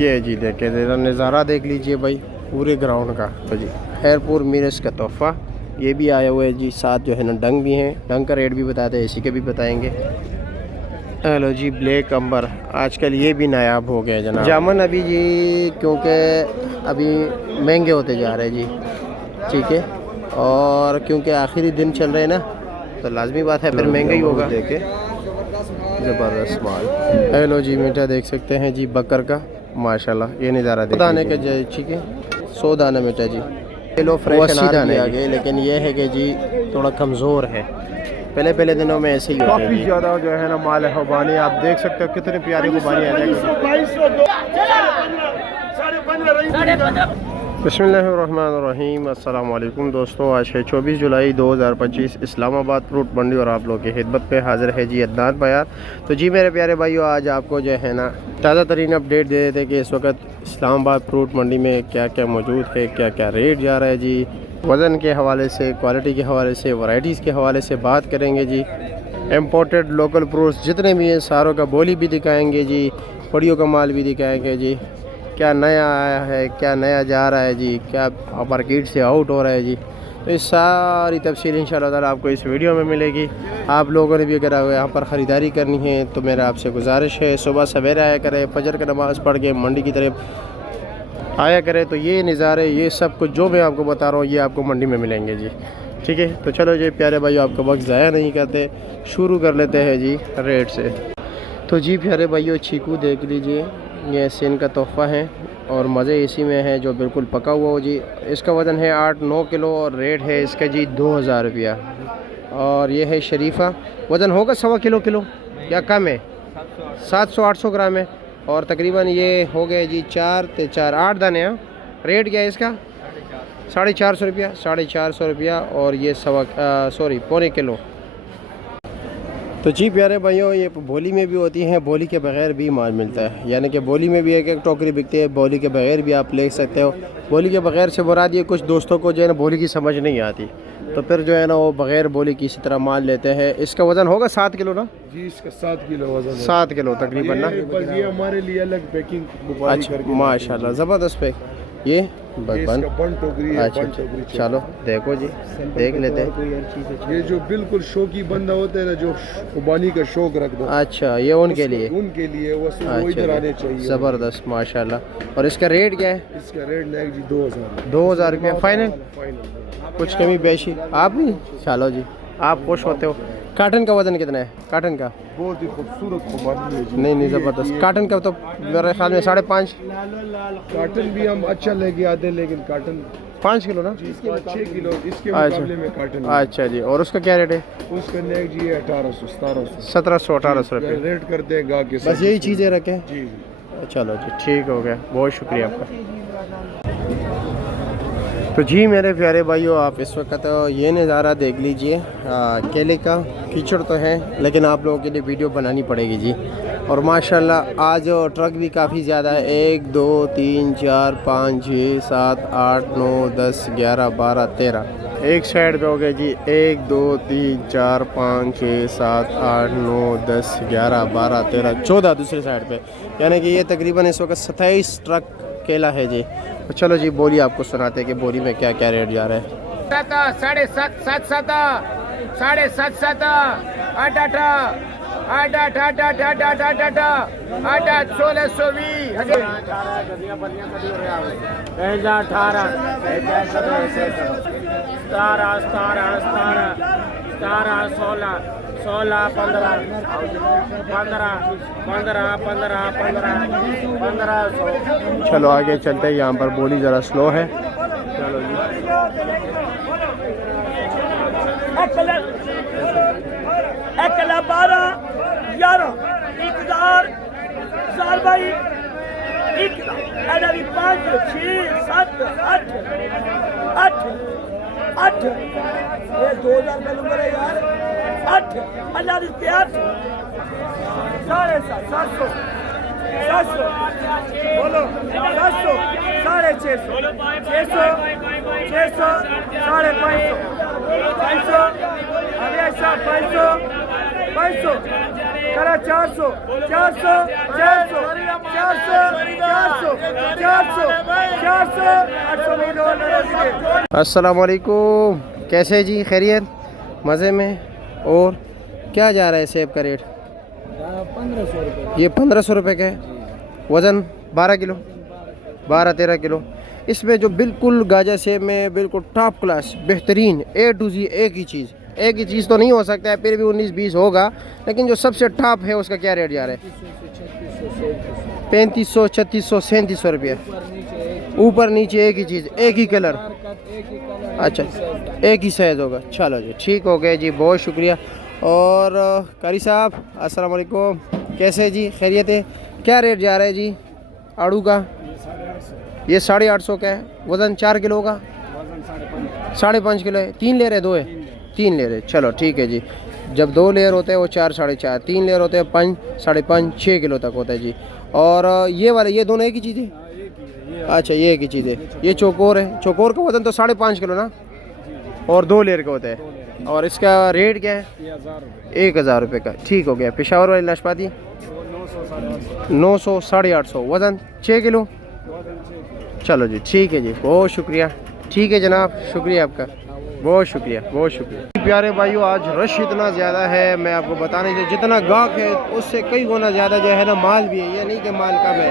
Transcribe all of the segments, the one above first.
ये जी देखे ज़रा नज़ारा देख लीजिए भाई पूरे ग्राउंड का। तो जी खैरपुर मीरस का तोहफ़ा ये भी आया हुआ है जी, साथ जो है ना डंग भी हैं, डंग का रेट भी बताते हैं, इसी के भी बताएंगे। हेलो जी ब्लैक अंबर आजकल ये भी नायाब हो गया जनाब। जामुन अभी जी क्योंकि अभी महंगे होते जा रहे हैं जी, ठीक है, और क्योंकि आखिरी दिन चल रहे हैं ना तो लाजमी बात है फिर महंगा ही होगा। देखे ज़बरदस्त माल। हेलो जी मीठा देख सकते हैं जी बकर का माशाल्लाह, ये नज़ारा देख दाने का जी, ठीक है 100 दाना मीठा जी, किलो फ्रेश दाने आ गए, लेकिन ये है कि जी थोड़ा कमज़ोर है, पहले दिनों में ऐसे ही काफ़ी ज़्यादा जो है ना माल है। खुबानी आप देख सकते हो कितनी प्यारी खुबानी आ जाएगी। बिस्मिल्लाहिर्रहमानिर्रहीम, अस्सलाम वालेकुम दोस्तों। आज है 24 जुलाई 2025, इस्लामाबाद फ्रूट मंडी और आप लोग की खिदमत पे हाज़िर है जी अदनान बयार। तो जी मेरे प्यारे भाइयों, आज आपको जो है ना ताज़ा तरीन अपडेट दे देते कि इस वक्त इस्लामाबाद फ्रूट मंडी में क्या क्या मौजूद है, क्या क्या रेट जा रहा है जी, वज़न के हवाले से, क्वालिटी के हवाले से, वैरायटीज़ के हवाले से बात करेंगे जी। इम्पोर्टेड लोकल फ्रूट्स जितने भी हैं सारों का बोली भी दिखाएंगे जी, पड़ियों का माल भी दिखाएंगे जी, क्या नया आया है, क्या नया जा रहा है जी, क्या मार्केट से आउट हो रहा है जी। तो इस सारी तफसील इंशाअल्लाह ताला आपको इस वीडियो में मिलेगी। आप लोगों ने भी अगर यहाँ पर ख़रीदारी करनी है तो मेरा आपसे गुजारिश है सुबह सवेरे आया करें, फजर का नमाज़ पढ़ के मंडी की तरफ आया करें, तो ये नज़ारे, ये सब कुछ जो मैं आपको बता रहा हूँ ये आपको मंडी में मिलेंगे जी, ठीक है। तो चलो जी प्यारे भाई, आपका वक्त ज़ाया नहीं करते, शुरू कर लेते हैं जी रेट से। तो जी प्यारे भाइयों, चीकू देख लीजिए, ये सिन का तोहफ़ा है और मज़े इसी में है जो बिल्कुल पका हुआ हो जी। इसका वज़न है 8-9 किलो और रेट है इसका जी 2000 रुपया। और ये है शरीफा, वज़न होगा 1.25 किलो या कम है, 700-800 ग्राम है, और तकरीबन ये हो गए जी 8 दाने हैं। रेट क्या है इसका? 450 रुपया, 450 रुपया, और ये 1.25 किलो। तो जी प्यारे भाइयों, ये बोली में भी होती हैं, बोली के बगैर भी माल मिलता है, यानी कि बोली में भी एक टोकरी बिकती है, बोली के बगैर भी आप ले सकते हो। बोली के बगैर से मुराद ये कुछ दोस्तों को जो है ना बोली की समझ नहीं आती, तो फिर जो है ना वो बगैर बोली की इसी तरह माल लेते हैं। इसका वज़न होगा 7 किलो ना जी? इसका 7 किलो वज़न है, 7 किलो तकरीबन ना। ये हमारे लिए अलग पैकिंग। अच्छा माशाल्लाह, ज़बरदस्त पैक। ये बन टोकरी है। अच्छा चलो देखो जी, देख लेते हैं। ये जो बिल्कुल शौकी बंदा होता है ना, जो खुबानी का शौक रखता है, अच्छा ये उनके लिए वो इधर आने चाहिए। ज़बरदस्त माशाल्लाह। और इसका रेट क्या है? इसका रेट नहीं जी 2000 रुपया फाइनल, कुछ कमी बेशी आप भी। चलो जी, आप खुश होते हो। काटन का वज़न कितना है? काटन का बहुत ही खूबसूरत खुबानी है। नहीं ज़बरदस्त। काटन का तो मेरे ख्याल में 5.5। काटन भी हम अच्छा लेके आते हैं, लेकिन काटन 5 किलो ना? 6 किलो इसके मुकाबले में काटन। अच्छा जी, और उसका क्या रेट है? उसका नेक जी 1800-1700 1700-1800 रुपये रेट करते हैं गा के। बस यही चीज़ें रखें जी। चलो जी ठीक हो गया, बहुत शुक्रिया आपका। तो जी मेरे प्यारे भाइयों, आप इस वक्त ये नज़ारा देख लीजिए। केले का कीचड़ तो है, लेकिन आप लोगों के लिए वीडियो बनानी पड़ेगी जी। और माशाल्लाह आज ट्रक भी काफ़ी ज़्यादा है, 1 2 3 4 5 6 7 8 9 10 11 12 13 एक साइड पे हो गए जी। 1 2 3 4 5 6 7 8 9 10 11 12 13 14 दूसरी साइड पे, यानी कि ये तकरीबन इस वक्त 27 ट्रक केला है जी। तो चलो जी बोली आपको सुनाते हैं कि बोली में क्या क्या रेट जा रहा है। 7.5 7.5 7.5 8 8 8 8 8 8 8 8 8 8 8 8 1620 18 16 15 1500। चलो आगे चलते हैं, यहाँ पर बोली ज़रा स्लो है। चलो जी एक 12 11 1000 भाई 5 6 7 8 8 8 ये 2000 का नंबर है यार। 8 अल्लाह रिश्ते 8 750 700 बोलो 700 650 600 600 550 500 अरे ऐसा 500 500 400 400 400 400 400 400 400 अस्सलाम वालेकुम, कैसे जी, खैरियत, मज़े में। और क्या जा रहा है सेब का रेट? 1500 रुपये। ये 1500 रुपये का है। वज़न 12 किलो, 12-13 किलो। इसमें जो बिल्कुल गाजर सेब में बिल्कुल टॉप क्लास बेहतरीन A to Z एक ही चीज़ तो नहीं हो सकता है, फिर भी 19-20 होगा, लेकिन जो सबसे टॉप है उसका क्या रेट जा रहा है? 3500, 3600, 3700 रुपये। ऊपर नीचे एक ही चीज़, एक ही कलर। अच्छा, एक ही साइज़ होगा। चलो जी, ठीक हो गया जी, बहुत शुक्रिया। और कारी साहब अस्सलाम वालेकुम, कैसे जी, खैरियत है? क्या रेट जा रहा है जी आड़ू का? ये 850 का है। वज़न 4 किलो का, 5.5 किलो है। 3 लेयर है, 2 है? 3 लेयर है। चलो ठीक है जी। जब 2 लेयर होते हैं वो 4, 4.5, 3 लेयर होते हैं 5, 5.5, 6 किलो तक होता है जी। और ये वाले, ये दोनों एक ही चीज़ है? अच्छा, ये एक ही चीज़ है। ये चौकोर है, चौकोर का वज़न तो 5.5 किलो ना, और 2 लेयर का होता है। और इसका रेट क्या है? 1000 रुपये का। ठीक हो गया। पेशावर वाली नाशपाती 900, 850, वज़न 6 किलो। चलो जी, ठीक है जी, बहुत शुक्रिया। ठीक है जनाब, शुक्रिया आपका, बहुत शुक्रिया, बहुत शुक्रिया। प्यारे भाइयों, आज रश इतना ज़्यादा है, मैं आपको बताने से जितना गाहक है उससे कई गुना ज़्यादा जो है ना माल भी है। ये नहीं कि माल कम है।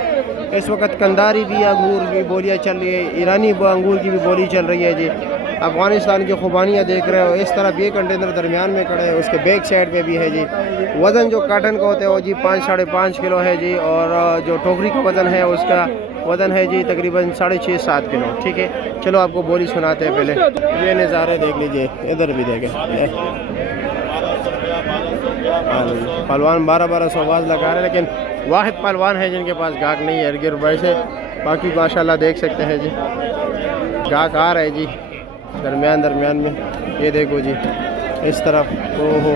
इस वक्त कंदारी भी अंगूर की बोलियाँ चल रही है, ईरानी अंगूर की भी बोली चल रही है जी। अफ़गानिस्तान की खुबानियाँ देख रहे हो। इस तरफ ये कंटेनर दरमियान में खड़े है, उसके बैक साइड पे भी है जी। वज़न जो काटन का होता है वो जी 5, 5.5 किलो है जी। और जो टोकरी का वज़न है उसका वज़न है जी तकरीबन 6.5-7 किलो। ठीक है, चलो आपको बोली सुनाते हैं। पहले ये नज़ारे देख लीजिए, इधर भी देखें। पहलवान 1200 आवाज़ लगा रहे हैं, लेकिन वाहिद पहलवान है जिनके पास गाहक नहीं है गिर भाई से। बाकी माशाल्लाह देख सकते हैं जी, गाहक आ रहे हैं जी दरमियान में। ये देखो जी इस तरफ। ओ हो।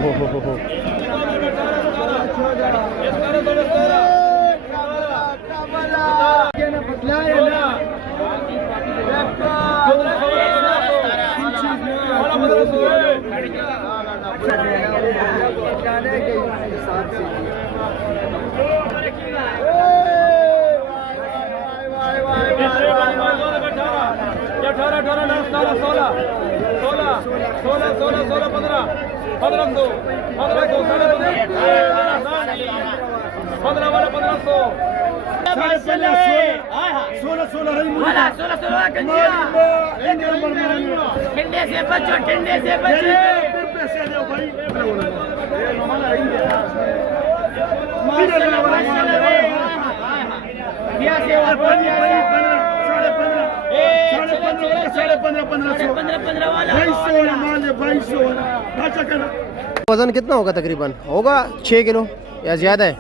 वज़न कितना होगा? तकरीबन होगा 6 किलो या ज़्यादा है?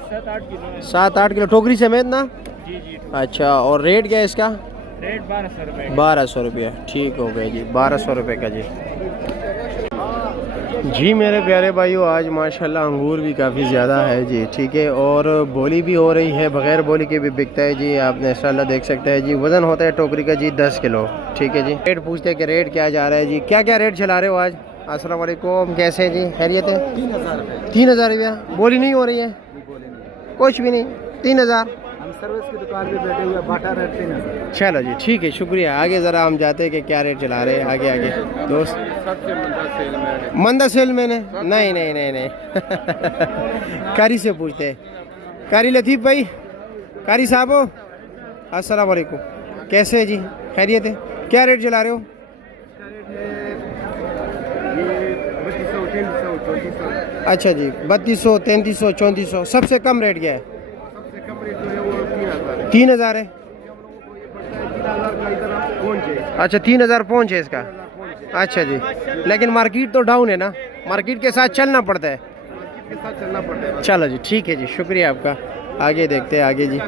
7-8 किलो टोकरी समेत ना? अच्छा, और रेट क्या है इसका? रेट 1200 रुपये। 1200 रुपये। ठीक हो गया जी, 1200 रुपये का जी। जी मेरे प्यारे भाइयों, आज माशाल्लाह अंगूर भी काफ़ी ज़्यादा है जी। ठीक है, और बोली भी हो रही है, बग़ैर बोली के भी बिकता है जी। आप इंशाल्लाह देख सकते हैं जी। वज़न होता है टोकरी का जी 10 किलो। ठीक है जी। रेट पूछते हैं कि रेट क्या जा रहा है जी, क्या क्या रेट चला रहे हो आज? अस्सलाम वालेकुम, कैसे हैं जी, खैरियत है? 3000 रुपये। 3000 रुपया बोली नहीं हो रही है? कुछ भी नहीं, 3000। हम सर्विस की दुकान पे बैठे हुए, बाटा रेट 3000। चलो जी, ठीक है, शुक्रिया। आगे ज़रा हम जाते हैं कि क्या रेट चला रहे हैं। आगे दोस्त सबसे मंदा सेल में ने? नहीं कारी से पूछते हैं। कारी लतीफ़ भाई, कारी साहब हो, अस्सलाम वालेकुम, कैसे है जी, खैरियत है? क्या रेट चला रहे हो? अच्छा जी, 3200, 3300, 3400। सबसे कम रेट क्या है? सबसे कम रेट जो है वो 3000 है। 3000 है? 3000 का इधर आप पहुँचे। अच्छा, 3000 पहुँच है इसका। अच्छा जी, लेकिन मार्केट तो डाउन है ना, मार्केट के साथ चलना पड़ता है। के साथ चलना पड़ता है। चलो जी, ठीक है जी, शुक्रिया आपका। आगे देखते हैं आगे जी।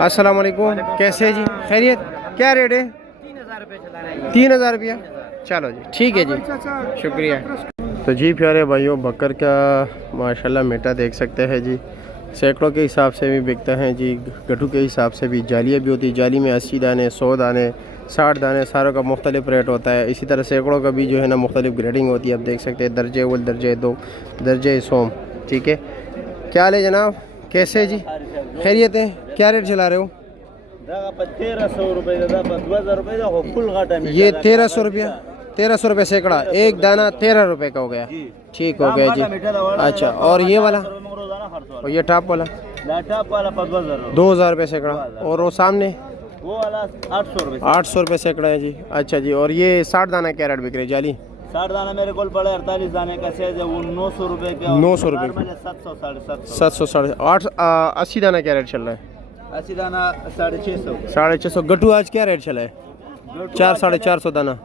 अस्सलाम वालेकुम, कैसे है जी, खैरियत? क्या रेट है? 3000 रुपये चला रहे हैं। 3000 रुपया। चलो जी, ठीक है जी, शुक्रिया। तो जी प्यारे भाइयों, बकर का माशाल्लाह मीठा देख सकते हैं जी। सैकड़ों के हिसाब से भी बिकता है जी, गठू के हिसाब से भी। जालियाँ भी होती है, जाली में 80 दाने, 100 दाने, 60 दाने, सारों का मुख्तलिफ रेट होता है। इसी तरह सैकड़ों का भी जो है ना मुख्तलिफ ग्रेडिंग होती है। आप देख सकते हैं दर्जे अव्वल, दर्जे दो, दर्जे सोम। ठीक है, क्या ले जनाब, कैसे जी, खैरियत है? क्या रेट चला रहे हो? 1300 रुपये, 2000 रुपये ये 1300 रुपया, 1300 रुपये सैकड़ा, एक दाना 13 रुपये का हो गया। ठीक हो गया जी। अच्छा, और ये वाला, और ये टॉप वाला 2000 रुपये सैकड़ा, और वो सामने वो वाला 800 रुपये, 800 रुपये सैकड़ा है जी। अच्छा जी, और ये 60 दाना क्या रेट बिक रहे जाली? 60 दाना मेरे को पड़े 48 दाने का साइज है, वो 900 रुपये का। 900 रुपये, 700, 750, 700, 800, 80 दाना क्या रेट चल रहा है? 80 दाना 650, 650। गट्टू आज क्या रेट चला है? 400, 450 दाना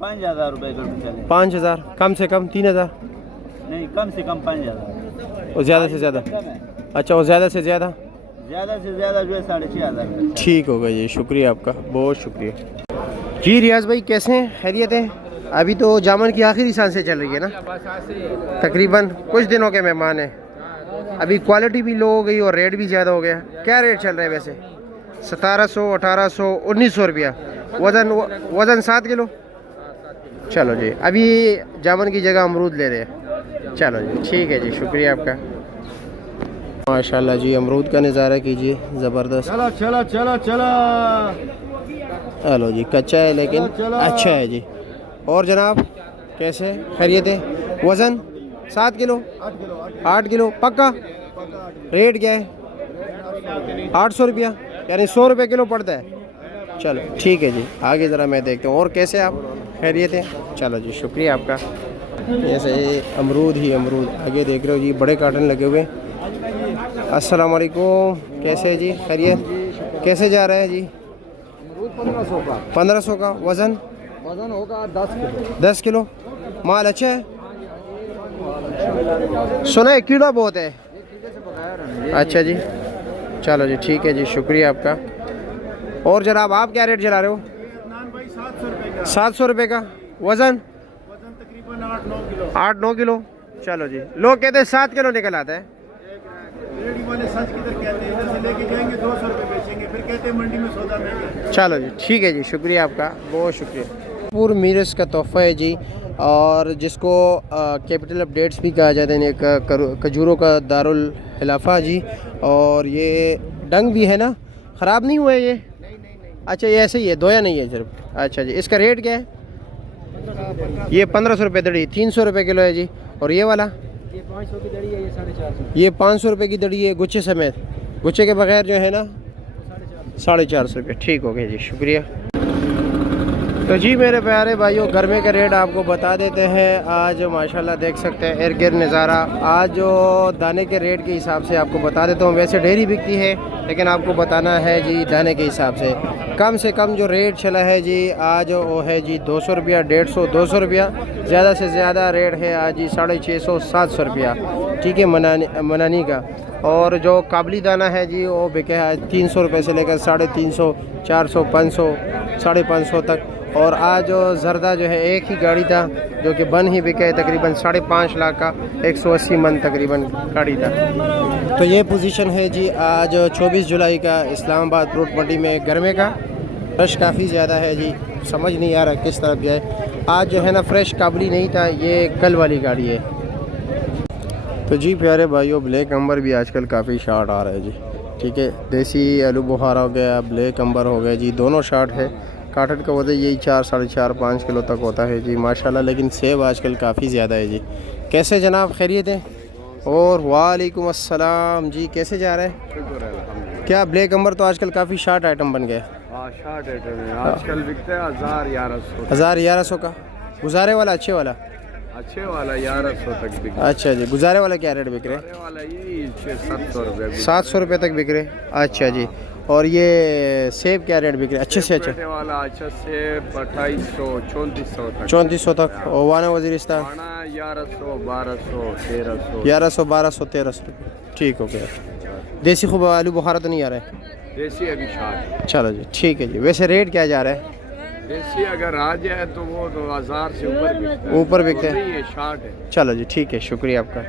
5000 रुपये गट्टू चले। 5000, कम से कम 3000, नहीं कम से कम 5000, और ज़्यादा से ज़्यादा? अच्छा, और ज़्यादा से ज़्यादा जो है 6500। ठीक होगा जी, शुक्रिया आपका, बहुत शुक्रिया जी। रियाज भाई कैसे हैं, खैरियत है? अभी तो जामन की आखिरी सांसें चल रही है ना, तकरीबन कुछ दिनों के मेहमान हैं। अभी क्वालिटी भी लो हो गई और रेट भी ज़्यादा हो गया। क्या रेट चल रहा है वैसे? 1700, 1800, 1900 रुपया। वज़न 7 किलो। चलो जी, अभी जामन की जगह अमरूद ले रहे हैं। चलो जी, ठीक है जी, शुक्रिया आपका। माशाल्लाह जी, अमरूद का नज़ारा कीजिए, ज़बरदस्त। चलो चलो चलो चलो। हेलो जी, कच्चा है लेकिन अच्छा है जी। और जनाब कैसे, खैरियत है? वज़न 7 किलो, 8 किलो पक्का। रेट क्या है? 800 रुपया, यानी 100 रुपये किलो पड़ता है। चलो ठीक है जी, आगे ज़रा मैं देखता हूँ। और कैसे आप, खैरियत है? चलो जी, शुक्रिया आपका। जैसे अमरूद ही अमरूद, आगे देख रहे हो जी, बड़े कार्टन लगे हुए। अस्सलाम वालेकुम, कैसे है जी, खैरियत? कैसे जा रहा है जी? 1500 का। 1500 का। वज़न होगा 10 किलो। 10 किलो। माल अच्छा है? सुना है कीड़ा बहुत है। अच्छा जी, चलो जी, ठीक है जी, शुक्रिया आपका। और जनाब आप क्या रेट चला रहे हो? 700 रुपये का। वज़न तकरीबन 8-9 किलो। 8-9 किलो। चलो जी, लोग कहते हैं 7 किलो निकल आता है। रेडी वाले सच किधर कहते हैं, इधर से लेके जाएंगे 200 रुपये बेचेंगे, फिर कहते हैं मंडी में सौदा महंगा। चलो जी, ठीक है जी, शुक्रिया आपका, बहुत शुक्रिया। पूर मीरस का तोहफ़ा है जी, और जिसको कैपिटल अपडेट्स भी कहा जाता है, खजूरों का दारुल खिलाफा जी। और ये डंग भी है ना, ख़राब नहीं हुआ है ये? अच्छा, ये ऐसे ही है, धोया नहीं है सिर्फ। अच्छा जी, इसका रेट क्या है? ये 1500 रुपये दड़ी, 300 रुपये किलो है जी। और ये वाला? ये 500 की दड़ी है, ये 450। ये 500 रुपये की दड़ी है, गुच्छे समेत। गुच्छे के बगैर जो है ना 450 रुपये। ठीक हो गया जी, शुक्रिया। तो जी मेरे प्यारे भाइयों, गर्मे के रेट आपको बता देते हैं। आज माशाल्लाह देख सकते हैं इर्द गिर्द नज़ारा। आज जो दाने के रेट के हिसाब से आपको बता देता हूँ। वैसे डेयरी बिकती है, लेकिन आपको बताना है जी दाने के हिसाब से कम जो रेट चला है जी आज वो है जी 200 रुपया, 150, 200 रुपया। ज़्यादा से ज़्यादा रेट है आज जी 650, 700 रुपया। ठीक है, मनानी का। और जो काबली दाना है जी वो बिके आज 300 रुपये से लेकर 350, 400, 500, 550 तक। और आज जर्दा जो है एक ही गाड़ी था जो कि बन ही बिका है, तकरीबन 5.5 लाख का, 180 मन तकरीबन गाड़ी था। तो ये पोजीशन है जी आज 24 जुलाई का इस्लामाबाद फ्रूट मंडी में गर्मे का। रश काफ़ी ज़्यादा है जी, समझ नहीं आ रहा किस तरफ जाए। आज जो है ना फ्रेश काबली नहीं था, ये कल वाली गाड़ी है। तो जी प्यारे भाइयों, ब्लैक अंबर भी आजकल काफ़ी शार्ट आ रहा है जी। ठीक है, देसी आलू बुखारा हो गया, ब्लैक अंबर हो गया जी, दोनों शार्ट है। काटन का वजन यही 4, 4.5, 5 किलो तक होता है जी माशाल्लाह। लेकिन सेब आजकल काफ़ी ज़्यादा है जी। कैसे जनाब, खैरियत है? और वालेकुम अस्सलाम जी, कैसे जा रहा है? क्या ब्लैक अंबर तो आजकल काफ़ी शार्ट आइटम बन गया? शार्ट आइटम है आजकल, बिकते हैं 1000-1100। 1000-1100 का। गुजारे वाला अच्छे वाला? अच्छे वाला 1100 तक बिक। अच्छा जी, गुजारे वाला क्या रेट बिक रहे? वाला यही 700 रुपये, 700 रुपये तक बिक रहे। अच्छा जी, और ये सेब क्या रेट बिक रहे? अच्छे से अच्छा वाला अच्छा सेब 2800, 3400 तक। 3400 तक। और वाना वजीरिस्तान 1100, 1200, 1300। 1100, 1200, 1300 रुपये। ठीक हो गया। देसी खूब आलू बुखारा तो नहीं आ रहा है? देसी अभी शार्ट। चलो जी, ठीक है जी। वैसे रेट क्या जा रहा है? देसी अगर आ जाए तो वो 2000 से ऊपर बिकता है। ऊपर बिकते हैं? ये शार्ट है। चलो जी, ठीक है, शुक्रिया आपका।